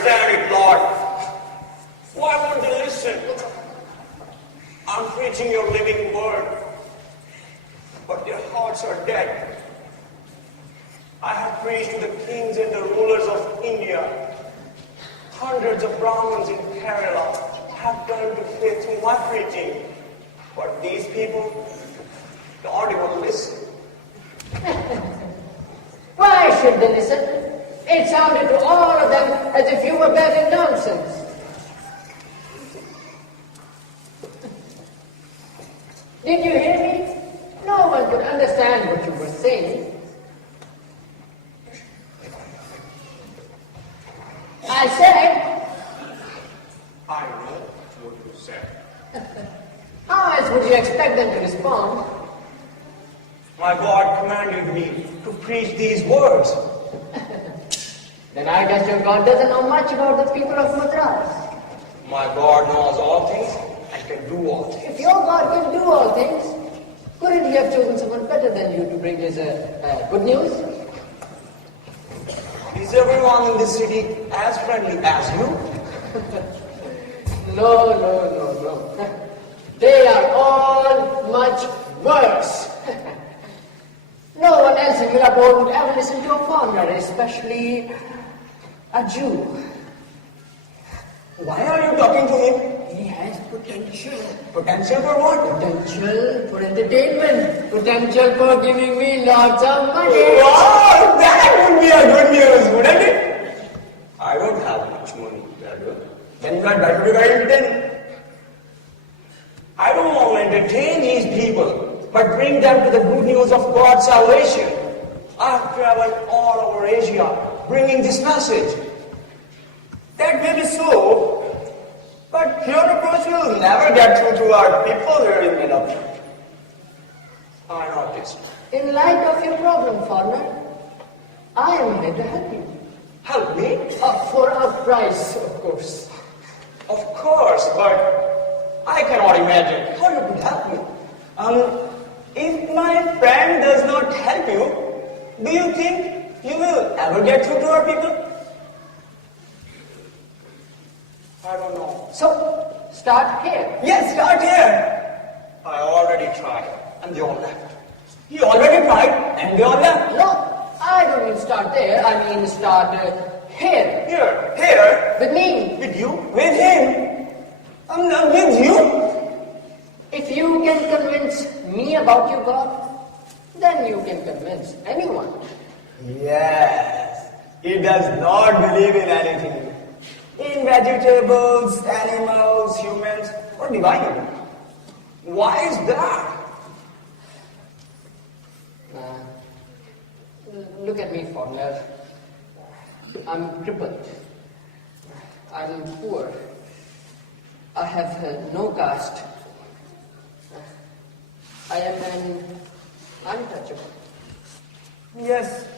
understand it, Lord. Why won't they listen? I'm preaching your living word, but their hearts are dead. I have preached to the kings and the rulers of India. Hundreds of Brahmins in Kerala have turned to faith through my preaching. But these people don't even listen. Why should they listen? It sounded to all of them as if you were bearing nonsense. Did you hear me? No one could understand what you were saying. I said... I know what you said. How else would you expect them to respond? My God commanded me to preach these words. Then I guess your God doesn't know much about the people of Madras. My God knows all things and can do all things. If your God can do all things, couldn't he have chosen someone better than you to bring his good news? Is everyone in this city as friendly as you? No. They are all much worse. No one else in Mylapore would ever listen to a foreigner, especially a Jew. Why are you talking to him? He has potential. Potential for what? Potential for entertainment. Potential for giving me lots of money. Wow, that would be a good news, wouldn't it? I don't have much money. Then you had better be very entertaining. I don't want to entertain these people, but bring them to the good news of God's salvation. I have traveled all over Asia, bringing this message. That may be so, but your approach will never get through to our people here in Mylapore. I noticed. In light of your problem, foreigner, I am here to help you. Help me? For a price, of course. Of course, but I cannot imagine how you could help me. If my friend does not help you, do you think you will ever get through to our people? I don't know. So, start here. Yes, start here. I already tried, and they all left. He already tried, and they all left. No, I don't mean start there. I mean start here. Here? With me. With you? With him? I'm not with you. If you can convince me about your God, then you can convince anyone. Yes. He does not believe in anything. In vegetables, animals, humans, or divine. Why is that? Look at me, foreigner. I'm crippled. I'm poor. I have no caste. I am an untouchable. Yes.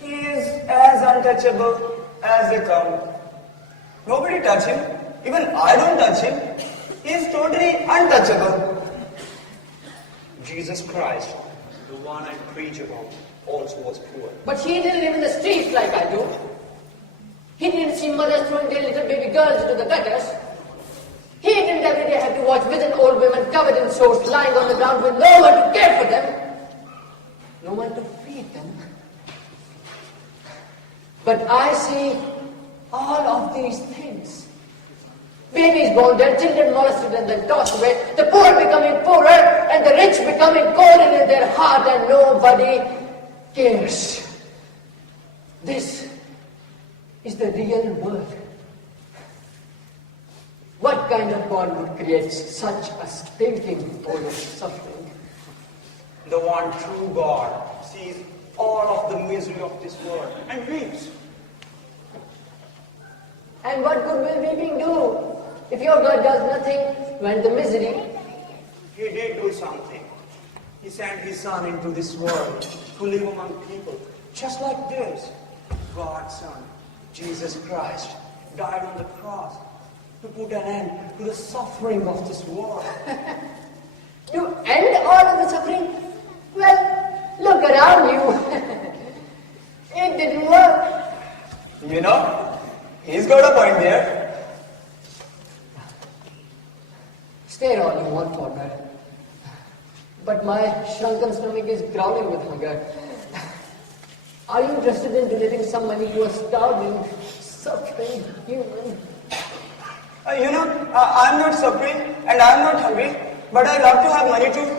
He is as untouchable as they come. Nobody touch him. Even I don't touch him. He is totally untouchable. Jesus Christ, the one I preach about, also was poor. But he didn't live in the streets like I do. He didn't see mothers throwing their little baby girls into the gutters. He didn't every day have to watch withered old women covered in sores lying on the ground with no one to care for them. No one to feed them. But I see all of these things. Babies born dead, children molested and then tossed away, the poor becoming poorer and the rich becoming colder in their heart, and nobody cares. This is the real world. What kind of God would create such a stinking hole of suffering? The one true God sees all of the misery of this world and weeps. And what good will weeping do if your God does nothing when the misery? He did do something. He sent his son into this world to live among people just like this. God's son, Jesus Christ, died on the cross to put an end to the suffering of this world. To end all of the suffering? Well, look around you. It didn't work. You know, He's got a point there. Stay all you want, Forman. But my shrunken stomach is growling with hunger. Are you interested in donating some money to a starving, suffering human? I'm not suffering and I'm not hungry, but I love to have money too.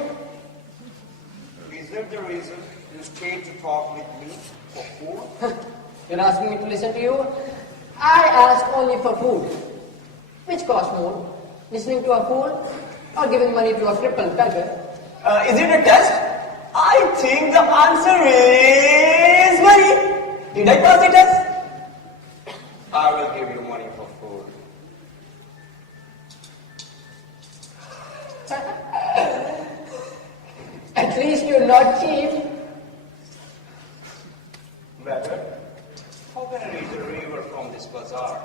Is that the reason you stayed to talk with me for food? You're asking me to listen to you? I ask only for food. Which costs more? Listening to a fool or giving money to a crippled beggar? Is it a test? I think the answer is money. Did I pass the test? I will give you money for food. At least you're not cheap. Better. How can I reach the river from this bazaar?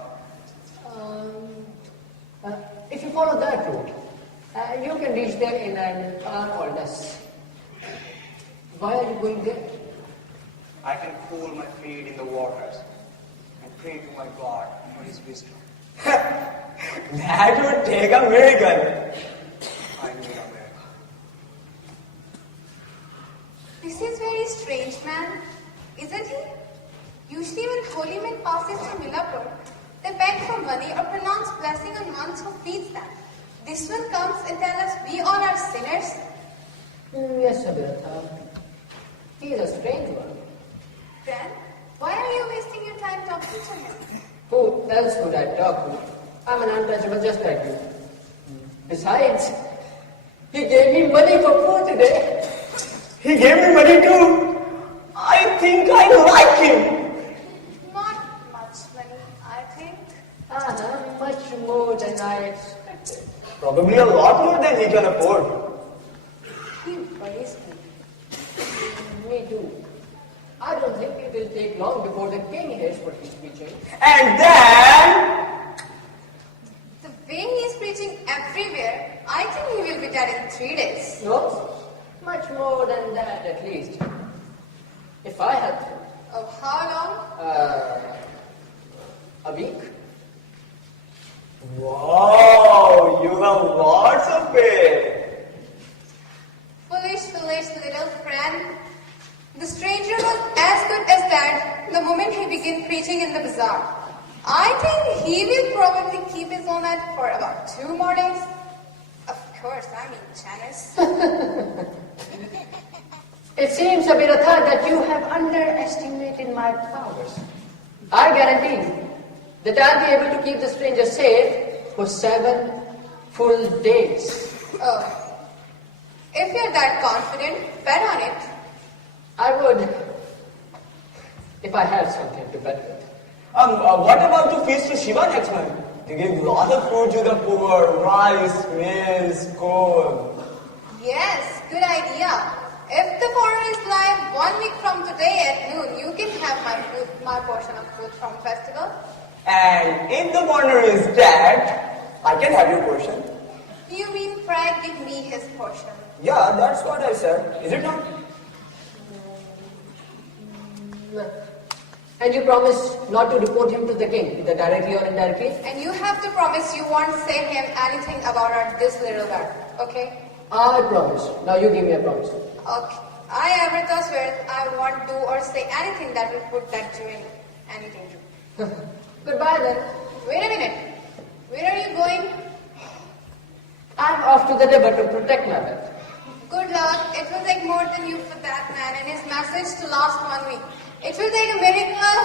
If you follow that route, you can reach there in an hour or less. Why are you going there? I can cool my feet in the waters and pray to my God for His wisdom. That would take a miracle. I need a miracle. This is very strange, man, isn't he? Usually when holy men passes to Mylapore, they beg for money or pronounce blessing on ones who feeds them. This one comes and tells us we all are sinners. Yes, Sabiratha. He is a strange one. Then, why are you wasting your time talking to him? Who else would I talk to? I'm an untouchable just like you. Besides, he gave me money for food today. He gave me money too. I think I like him. Not much money, I think. Much more than I expected. Probably a lot more than he can afford. He worries me. Me too. I don't think it will take long before the king hears what he's preaching. And then... The way he is preaching everywhere, I think he will be dead in 3 days. No, much more than that at least. If I had to. Of how A week? Wow, you have lots of faith. long? Foolish little friend. The stranger was as good as dead the moment he began preaching in the bazaar. I think he will probably keep his own head for about 2 more days. Of course, I mean Janice. It seems, Sabiratha, that you have underestimated my powers. I guarantee that I'll be able to keep the stranger safe for 7 full days. Oh, if you're that confident, bet on it. I would, if I had something to bet with. What about the feast to Shiva next month? They give lots of food to the poor, rice, maize, corn. Yes, good idea. If the foreigner is live 1 week from today at noon, you can have my portion of food from festival. And if the foreigner is dead, I can have your portion. You mean Prag give me his portion? Yeah, that's what I said. Is it not? And you promise not to report him to the king, either directly or indirectly? And you have to promise you won't say him anything about this little girl, okay? I promise. Now you give me a promise. Okay. I, Amrita, swear I won't do or say anything that will put that Jew in any danger. Goodbye then. Wait a minute. Where are you going? I'm off to the river to protect my wealth. Good luck. It will take more than you for that man and his message to last 1 week. It will take a miracle